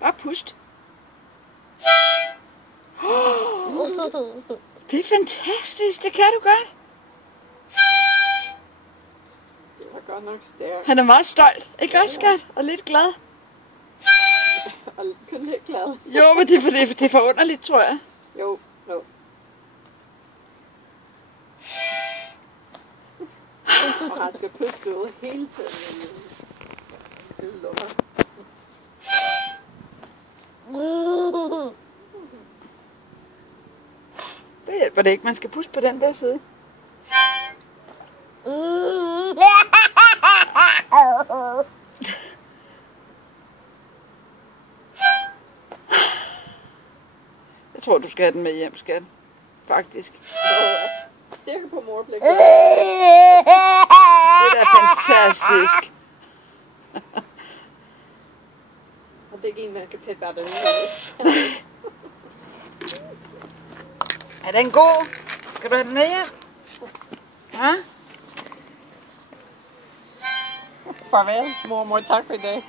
Bare pust. Det er fantastisk, det kan du godt. Det var godt nok stærkt. Han er meget stolt, ikke også, skat? Og lidt glad. Og kun lidt glad. Jo, men det er forunderligt, tror jeg. Jo. Og han skal puste ud hele tiden. Det hjælper det ikke, man skal puste på den der side. Jeg tror, du skal have den med hjem, skat. Faktisk. Cirka på morblik. Det er da fantastisk. Og det er ikke en, man kan tage bare det. Er den god? Skal du have den med hjem? Ja? Farvel, mormor. Tak for i dag.